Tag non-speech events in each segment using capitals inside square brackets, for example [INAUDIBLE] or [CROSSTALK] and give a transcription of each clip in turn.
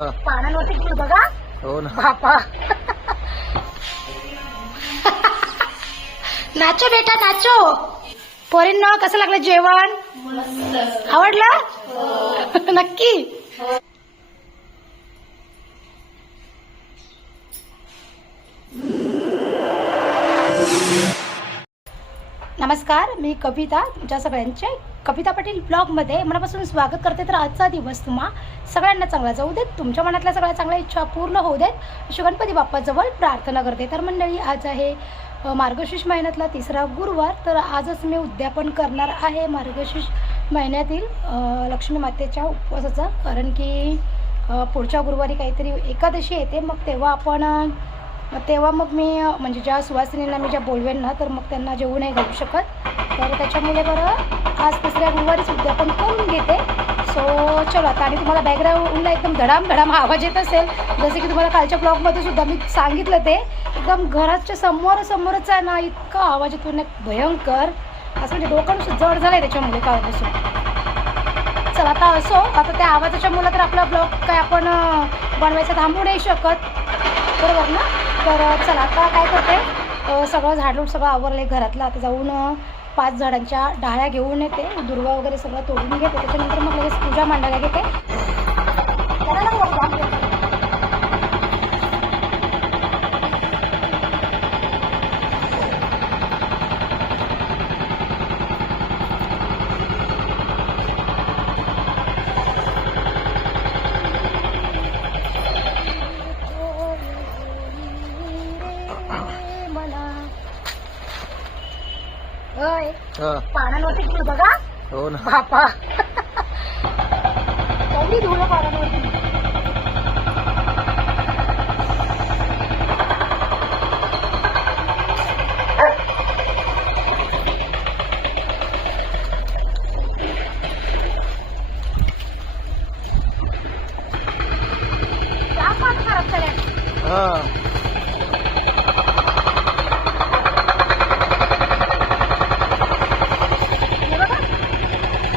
हा. पानांवरती फुल बघा. हो ना. बापा. नाचो बेटा नाचो. पोरींनो कसं लागलं जेवण? आवडलं? नक्की. नमस्कार मी कविता तुमच्या सगळ्यांचे कविता पाटील ब्लॉगमध्ये मनापासून स्वागत करते. तर आजचा दिवस तुम्हा सगळ्यांना चांगला जाऊ देत. तुमच्या मनातल्या सगळ्या चांगल्या इच्छा पूर्ण होऊ देत. अशी गणपती बाप्पाजवळ प्रार्थना करते. तर मंडळी आज आहे मार्गशीर्ष महिन्यातला तिसरा गुरुवार. तर आजच मी उद्यापन करणार आहे मार्गशीर्ष महिन्यातील लक्ष्मी मातेच्या उपवासाचं. कारण की पुढच्या गुरुवारी काहीतरी एकादशी येते. मग तेव्हा आपण मग तेव्हा मग मी म्हणजे ज्या सुवासिनींना मी ज्या बोलवेन ना तर मग त्यांना जेवू नाही घालू शकत. तर त्याच्यामुळे बरं आज तिसऱ्या गुरुवारीच उद्यापन करून घेते. सो चलो आता आणि तुम्हाला बॅकग्राऊंडला एकदम धडाम धडाम आवाज येत असेल. जसं की तुम्हाला कालच्या ब्लॉगमध्ये सुद्धा मी सांगितलं ते. एकदम घराच्या समोर समोरच आहे ना इतका आवाज येतो ना भयंकर. असं म्हणजे डोकं जड झालं आहे त्याच्यामुळे कालपासून. चला आता असो आता त्या आवाजाच्या मुलं तर आपला ब्लॉग काय आपण बनवायचा बनवायचं थांबू नाही शकत. बरोबर ना? तर चला आता काय करते? सगळं झाडून सगळं आवरलं घरातलं. आता जाऊन पाच झाडांच्या डाळ्या घेऊन येते. दुर्वा वगैरे सगळं तोडून घेते. त्याच्यानंतर मग लगेच पूजा मांडायला घेते. हो ना बापा कधी धुळं पानांवरती त्या पानं खराब झाल्या. हा हे बघा.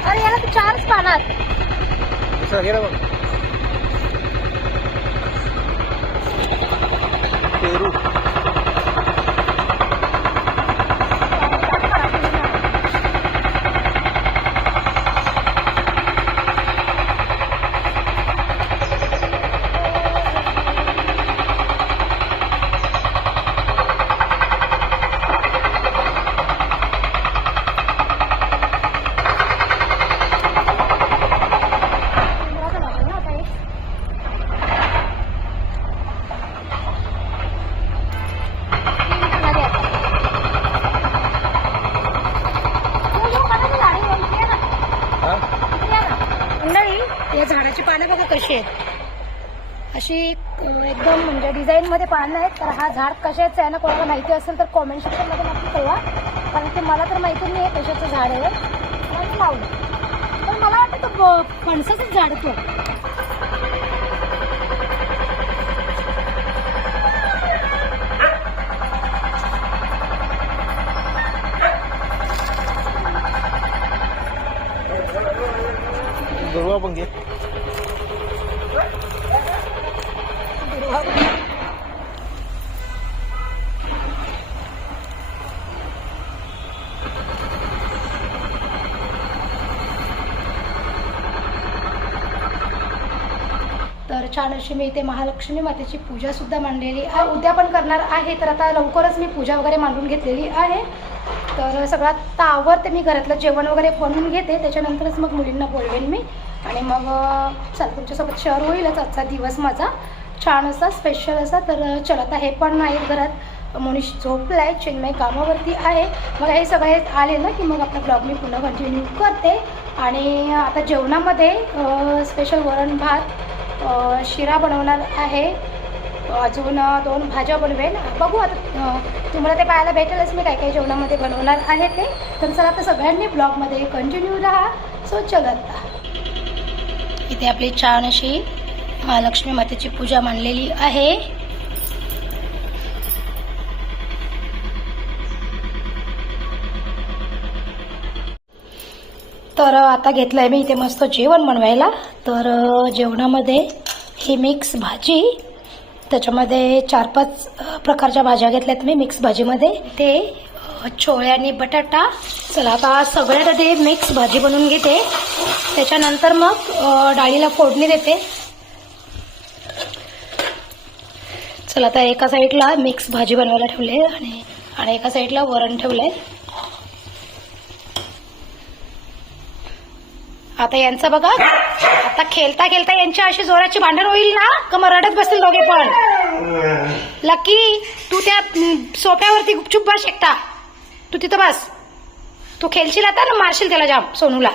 अरे याला तर चारच पानात दुसरा घे ना मग पेरू हा नाही या झाडाची पानं बघा कशी आहेत. अशी एकदम म्हणजे डिझाईन मध्ये पानं आहेत तर हा झाड कशाचं आहे ना कोणाला माहिती असेल तर कॉमेंट सेक्शनमध्ये नक्की कळवा. कारण की मला तर माहिती नाही आहे कशाचं झाड आहे. लावलं. पण मला वाटतं तो ब- फणसाचंच झाड तो. दुर्वा पण घे. तर छान अशी मी इथे महालक्ष्मी मातेची पूजा सुद्धा मांडलेली आहे उद्या पण करणार आहे. तर आता लवकरच मी पूजा वगैरे मांडून घेतलेली आहे. तर सगळं आता आवडते मी घरातलं जेवण वगैरे बनवून घेते. त्याच्यानंतरच मग मुलींना बोलवेन मी. आणि मग चल तुमच्यासोबत शेअर होईलच आजचा दिवस माझा. छान असा स्पेशल असा. तर चलत आहे पण नाही घरात. मनीष झोपला आहे चिन्मय कामावरती आहे. मग हे सगळे आले ना की मग आपला ब्लॉग मी पुन्हा कंटिन्यू करते. आणि आता जेवणामध्ये स्पेशल वरण भात शिरा बनवणार आहे. अजून दोन भाज्या बनवेन. बघू आता तुम्हाला ते पाहायला भेटेलच मी काय काय जेवणामध्ये बनवणार आहे ते. तर चला आता सगळ्यांनी ब्लॉगमध्ये कंटिन्यू राहा. सो चलत राहा इथे आपली छान अशी महालक्ष्मी मातेची पूजा मांडलेली आहे. तर आता घेतलं आहे मी इथे मस्त जेवण बनवायला. तर जेवणामध्ये ही मिक्स भाजी त्याच्यामध्ये चार पाच प्रकारच्या भाज्या घेतल्यात मी मिक्स भाजीमध्ये. ते चोळे आणि बटाटा. चला आता सगळ्यात आधी मिक्स भाजी बनवून घेते. त्याच्यानंतर मग डाळीला फोडणी देते. चला आता एका साईडला मिक्स भाजी बनवायला ठेवले आणि आणि एका साईडला वरण ठेवलंय. आता यांचं बघा आता खेळता खेळता यांची अशी जोराची भांडण होईल ना का मग रडत बसतील दोघे पण? लकी तू त्या सोफ्यावरती गुपचूप बस एकटा. तू तिथं बस. तू खेळशील आता ना मारशील त्याला जाम सोनूला.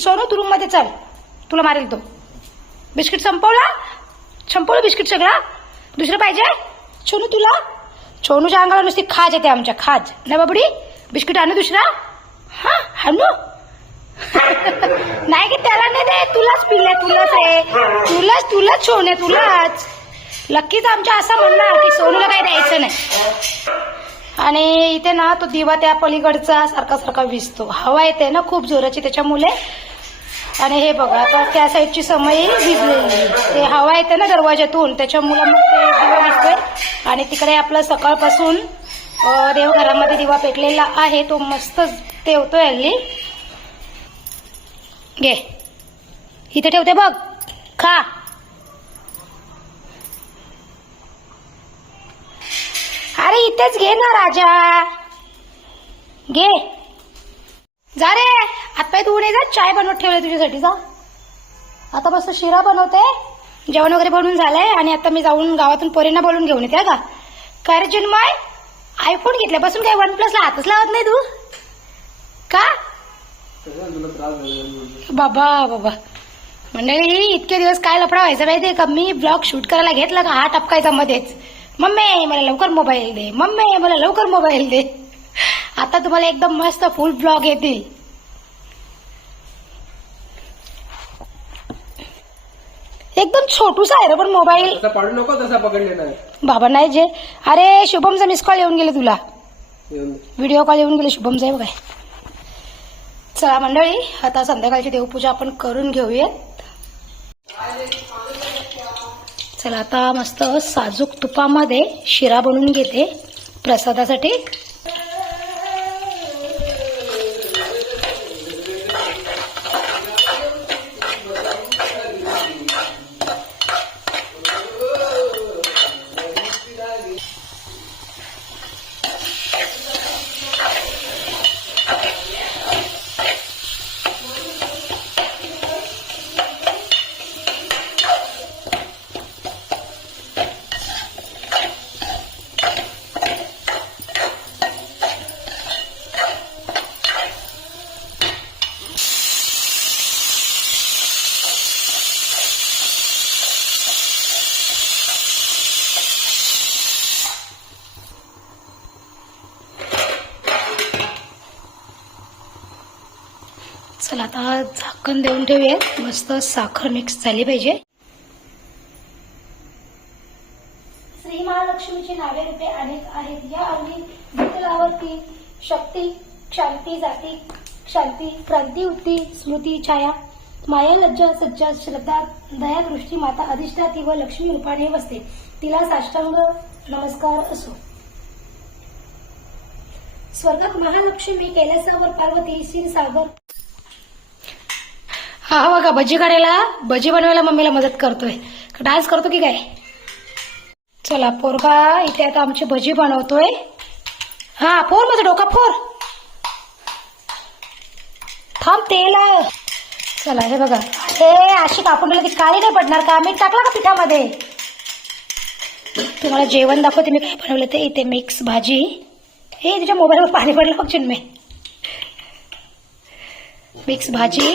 सोनू तू रूममध्ये चल. तुला मारेल तो. बिस्किट संपवला. संपवलं बिस्किट सगळा. दुसरं पाहिजे? सोनू तुला? सोनूच्या अंगाला नुसती खाज येते आमच्या खाज. नाही बाबडी? बिस्किट आणू दुसरा? हा आणू? [LAUGHS] नाही की त्याला नाही दे तुलाच पिल्ले तुलाच आहे. तुलाच तुलाच सोने तुलाच. लक्कीच आमच्या असं म्हणणार की सोनूला काही द्यायचं नाही. आणि इथे ना तो दिवा त्या पलीकडचा सारखा सारखा विजतो हवा येते ना खूप जोराची त्याच्यामुळे. आणि हे बघा आता त्या साईडची समई भिजलेली. ते हवा येते ना दरवाज्यातून त्याच्यामुळे मग ते दिवा विजतोय आणि तिकडे आपलं सकाळपासून देवघरामध्ये दिवा पेटलेला आहे. तो मस्त ठेवतोय हल्ली. घे. इथे ठेवते बघ. खा. अरे इथेच घे ना राजा. घे. जा रे. आता तू ये जा चाय बनवत ठेवले तुझ्यासाठी जा. आता मस्त शिरा बनवते. जेवण वगैरे बनवून झालंय आणि आता मी जाऊन गावातून पोरींना बोलून घेऊन येते का? काय रे चिन्मय आयफोन घेतल्यापासून काय वन प्लसला हातच लावत नाही तू? का? बाबा बाबा. मंडळी इतके दिवस काय लफडा व्हायचा माहितीये का? मी ब्लॉग शूट करायला घेतला का? हा टपकायचा मध्येच. मम्मी मला लवकर मोबाईल दे. मम्मी मला लवकर मोबाईल दे. आता तुम्हाला एकदम मस्त फुल ब्लॉग येतील. एकदम छोटूसा आहे रे पण मोबाईल पाडू नको तसा पकडले नाही. बाबा नाही जे. अरे शुभमचा मिस कॉल येऊन गेले तुला. येऊन दे. व्हिडिओ कॉल येऊन गेले शुभमचा आहे काय चला मंडळी आता संध्याकाळची देवपूजा आपण करून घेऊयात. चला आता मस्त साजूक तुपामध्ये शिरा बनवून घेते. प्रसादासाठी चला आता झाकण देऊन ठेवूया. मस्त साखर मिक्स झाली पाहिजे. श्री महालक्ष्मीची नावे रूपे अनेक आहेत. या अंगी भूतलावरती शक्ती शांती जाती शांती क्रांती उत्ती स्मृती छाया माया लज्जा सज्जा श्रद्धा दया दृष्टी माता अधिष्ठाती व लक्ष्मी रूपाने बसते तिला साष्टांग नमस्कार असो. स्वर्गात महालक्ष्मी कैलासावर पार्वती क्षीरसागर हा बघा भजी काढायला भजी बनवायला मम्मीला मदत करतोय. डान्स करतो की काय? चला पोरगा इथे आता आमची भजी बनवतोय. हा फोर माझा डोका फोर. थांब तेल. चला हे बघा. हे अशी कापून ती काळी नाही पडणार का? मीठ टाकला का पिठामध्ये? तुम्हाला जेवण दाखवते मी काय बनवलं ते? इथे मिक्स भाजी. हे तुझ्या मोबाईलवर पाणी पडलं बघ चिन्मे मिक्स भाजी.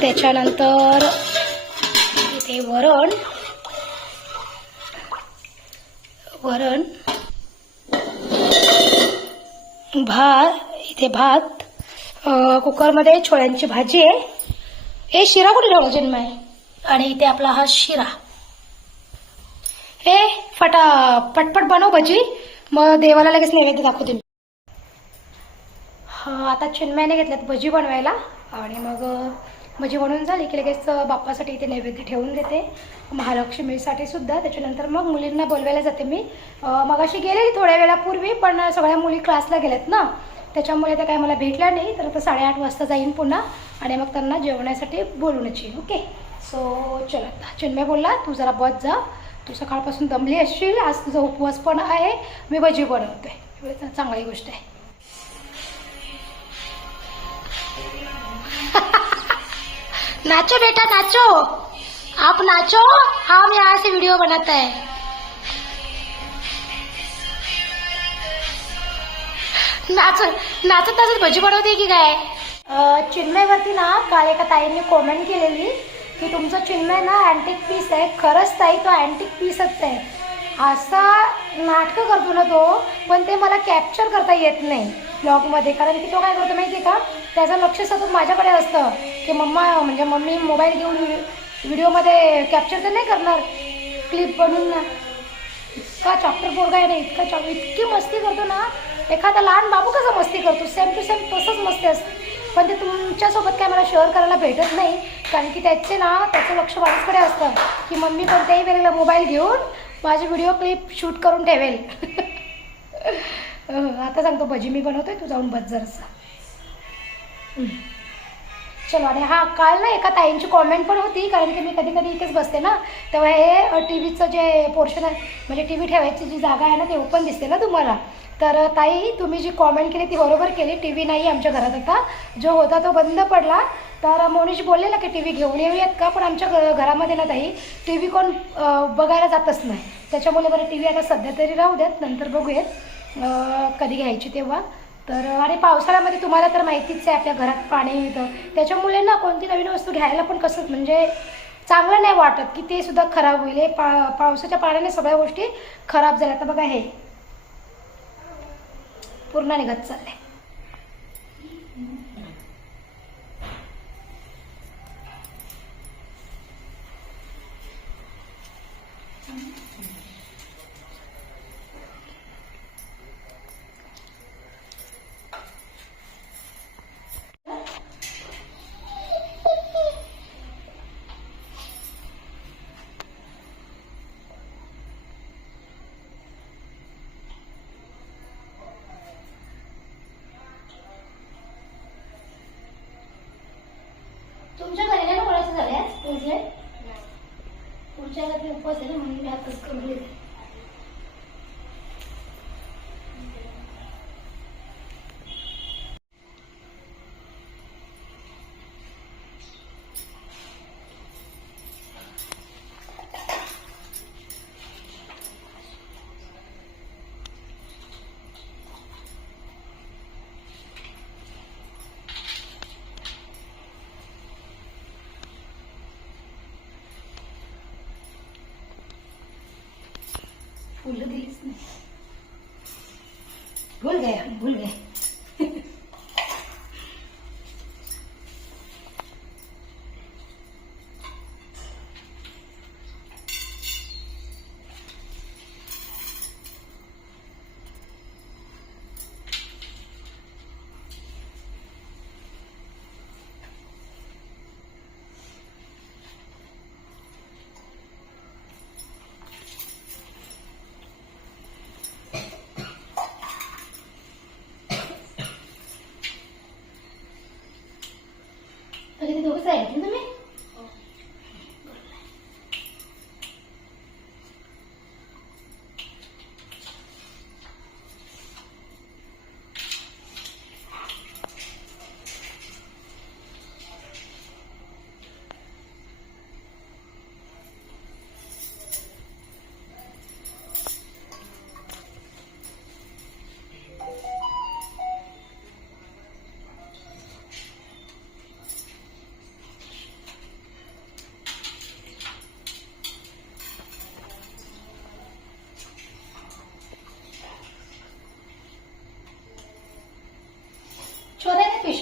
त्याच्यानंतर इथे वरण. वरण. भात इथे भात. कुकरमध्ये छोळ्यांची भाजी आहे. हे शिरा कुठे ठेवला जन्माय आणि इथे आपला हा शिरा. हे फटा पटपट बनव भजी. मग देवाला लगेच नैवेद्य दाखवते मी. हा आता चिन्मयाने घेतल्यात भजी बनवायला. आणि मग म्हणजे बनवून झाली की लगेच बाप्पासाठी इथे नैवेद्य ठेवून देते. महालक्ष्मीसाठी सुद्धा. त्याच्यानंतर मग मुलींना बोलवायला जाते मी. मगाशी गेलेली थोड्या वेळापूर्वी पण सगळ्या मुली क्लासला गेल्यात ना. त्याच्यामुळे त्या काय मला भेटल्या नाही तर आता साडेआठ वाजता जाईन पुन्हा आणि मग त्यांना जेवणासाठी बोलूनच येईन ओके सो चला आता. चिन्मय बोलला तू जरा बस जा. तू सकाळपासून दमली असशील आज तुझा उपवास पण आहे. मी भजी बनवते. चांगली गोष्ट आहे. नाचो बेटा नाचो। आप नाचो हम यहाँ से वीडियो बनाते हैं। नाच नाचत नाचत भजी बनवते की काय? अं, चिन्मयवरती ना काल एका ताईंनी कॉमेंट केलेली की तुमचं चिन्मय ना अँटिक पीस आहे. खरंच ताई तो अँटिक पीसच आहे. असा नाटकं करतो ना तो पण ते मला कॅप्चर करता येत नाही. ब्लॉगमध्ये. कारण की तो काय करतो माहिती आहे का? त्याचं लक्ष सतत माझ्याकडे असतं. की मम्मा म्हणजे मम्मी मोबाईल घेऊन व्हिडिओमध्ये कॅप्चर तर नाही करणार. क्लिप बनून ना. इतका चॉप्टर पोरगा आहे ना इतका चॉप इतकी मस्ती करतो ना. एखादा लहान बाबू कसं मस्ती करतो? सेम टू सेम तसंच मस्ती असते. पण ते तुमच्यासोबत काय मला शेअर करायला भेटत नाही. कारण की त्याचे ना त्याचं लक्ष माझ्याकडे असतं. की मम्मी कोणत्याही वेळेला मोबाईल घेऊन माझी व्हिडिओ क्लिप शूट करून ठेवेल. [LAUGHS] आता सांगतो भजी मी बनवतोय तू जाऊन बस जरसा. चलो आणि हा काल ना एका ताईंची कॉमेंट पण होती कारण की मी कधी कधी इथेच बसते ना तेव्हा हे टी व्हीचं जे पोर्शन आहे म्हणजे टी व्ही ठेवायची जी जागा आहे ना ते ओपन दिसते ना तुम्हाला. तर ताई तुम्ही जी कॉमेंट केली ती बरोबर केली टी व्ही नाही आमच्या घरात आता. जो होता तो बंद पडला. तर मोनीश बोललेला की टी व्ही घेऊन येऊयात का? पण आमच्या घ घरामध्ये ना ताई टी व्ही कोण बघायला जातच नाही. त्याच्यामुळे बरं टी व्ही आता सध्या तरी राहू द्यात नंतर बघूयात. कधी घ्यायची तेव्हा? तर आणि पावसाळ्यामध्ये तुम्हाला तर माहितीच आहे आपल्या घरात पाणी येतं. त्याच्यामुळे ना कोणती नवीन वस्तू घ्यायला पण कसं म्हणजे चांगलं नाही वाटत की ते सुद्धा खराब होईल. हे पा पावसाच्या पाण्याने सगळ्या गोष्टी खराब झाल्या. तर बघा हे. पूर्ण निघत चाललंय. तुमच्या घरी नाही ना कोणाचं झाले पुढचे? पुढच्या घरी उपवास आहे ना म्हणून मी आताच करून घेते. फुलं दिलीच नाही भूल गया भूल गया.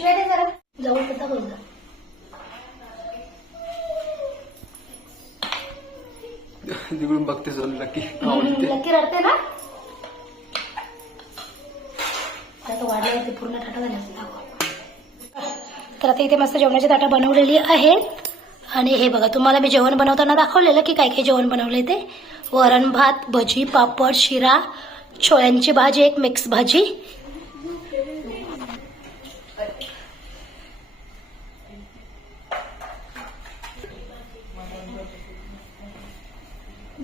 पिशव्या दे जरा. जवळ सुद्धा बोलतो तिकडून बघते सोन आवडते. नक्की रडते ना? पूर्ण झाले तर आता इथे मस्त जेवणाची ताटं बनवलेली आहेत. आणि हे बघा तुम्हाला मी जेवण बनवताना दाखवलेलं की काय काय जेवण बनवले ते. वरण भात भजी पापड शिरा छोळ्यांची भाजी एक मिक्स भाजी.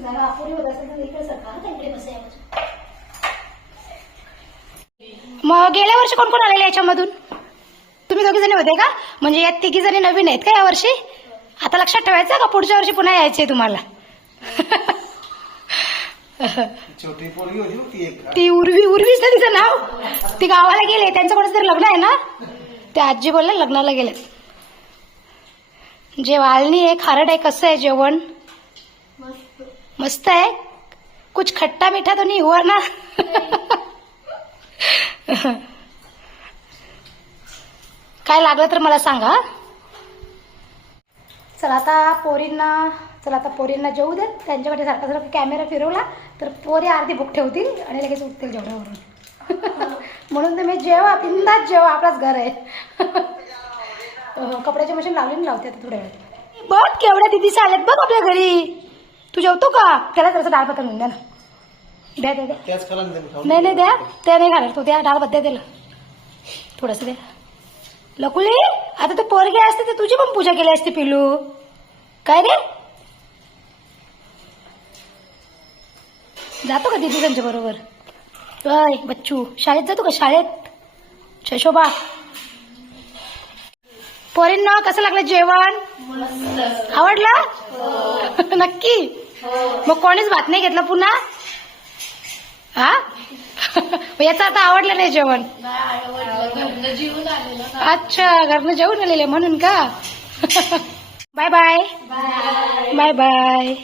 जागा अपुरी होत असेल तर इकडे सरका इकडे बसा या बाजूला. मग गेल्या वर्षी कोण कोण आलेले याच्यामधून? तुम्ही दोघी जणी होते का? म्हणजे यात तिघी जणी नवीन आहेत का या वर्षी? आता लक्षात ठेवायचं का पुढच्या वर्षी पुन्हा यायचे तुम्हाला? ती एक. ती उर्वी उर्वीच ना तिचं नाव. ती गावाला गेले त्यांचं कोणाचं तरी लग्न आहे ना? ते आजी बोलले लग्नाला गेले जे वाळणी आहे खारट आहे कसं आहे जेवण? मस्त आहे. कुछ खट्टा मीठा तो नहीं हुआ ना. काय लागलं तर मला सांगा चला आता पोरींना चला आता पोरींना जेवू देत. त्यांच्याकडे सारखा सारखा कॅमेरा फिरवला. तर पोरी अर्धी भूक ठेवतील आणि लगेच उठतील जेवढ्यावरून. [LAUGHS] म्हणून तुम्ही जेवा बिंदाच जेवा. आपलाच घर आहे. [LAUGHS] हो, हो, कपड्याची मशीन लावली ना लावते आता थोड्या वेळात. बघ केवढ्या दिदी आल्यात बघ आपल्या घरी. तू जेवतो का? त्याला जरासं डाळ भात आणून द्या ना. द्या द्या द्या. त्याच खाला नाही नाही द्या. त्या नाही घालत. तू द्या डाळ द्या त्याला. थोडंसं द्या. लकुली आता ते पोरगे असते तर तुझी पण पूजा केली असती पिलू काय रे? जातो का दिदी त्यांच्या बरोबर बच्चू शाळेत जातो का? शाळेत? शशोबा पोरींना कसं लागलं जेवण? आवडलं? नक्की? मग कोणीच भात नाही घेतला पुन्हा? हा? याचं आता आवडलं नाही जेवण? अच्छा घरनं जेवून आलेले म्हणून का? बाय. बाय. Bye bye.